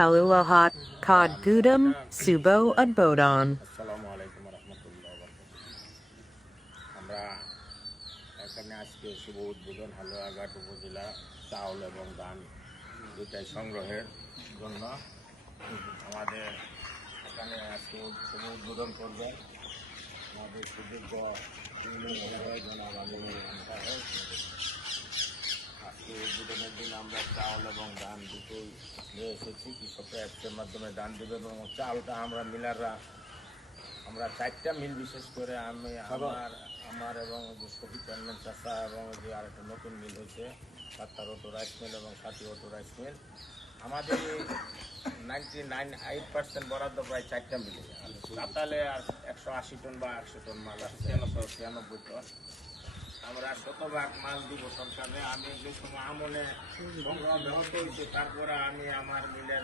Kalulahat Kod Gudam Subo Adbodon. আসসালামু আলাইকুম রহমতুল্লাহ। আমরা এখানে আজকে শুভ উদ্বোধন হালুয়াঘাট উপজেলা চাউল এবং ধান দুটাই সংগ্রহের জন্য আমাদের এখানে আজকে শুভ উদ্বোধন করবেন আমাদের সুযোগ্য জনাব আমিনুল সাহেব। আজকে উদ্বোধনের দিন আমরা চাউল এবং ধান দুটোই নিয়ে এসেছি। কৃষকরা অ্যাপসের মাধ্যমে ধান দেবে এবং চাউলটা আমরা মিলাররা আমরা 4টা মিল, বিশেষ করে আমি আমার এবং যে শফিক চেয়ারম্যান চাষা এবং যে আরেকটা নতুন মিল হয়েছে সাত্তার অটো রাইস মিল এবং সাথী অটো রাইস মিল, আমাদের 99.8% বরাদ্দ প্রায় 4টা মিলে। কাতালে আর 180 টন বা 100 টন মাল আসছে, 193 টন। আমরা শতভাগ মাল দিব সরকারে। আমি যে সময় আমলে সংগ্রহ ব্যাহত হয়েছে, তারপরে আমি আমার মিলের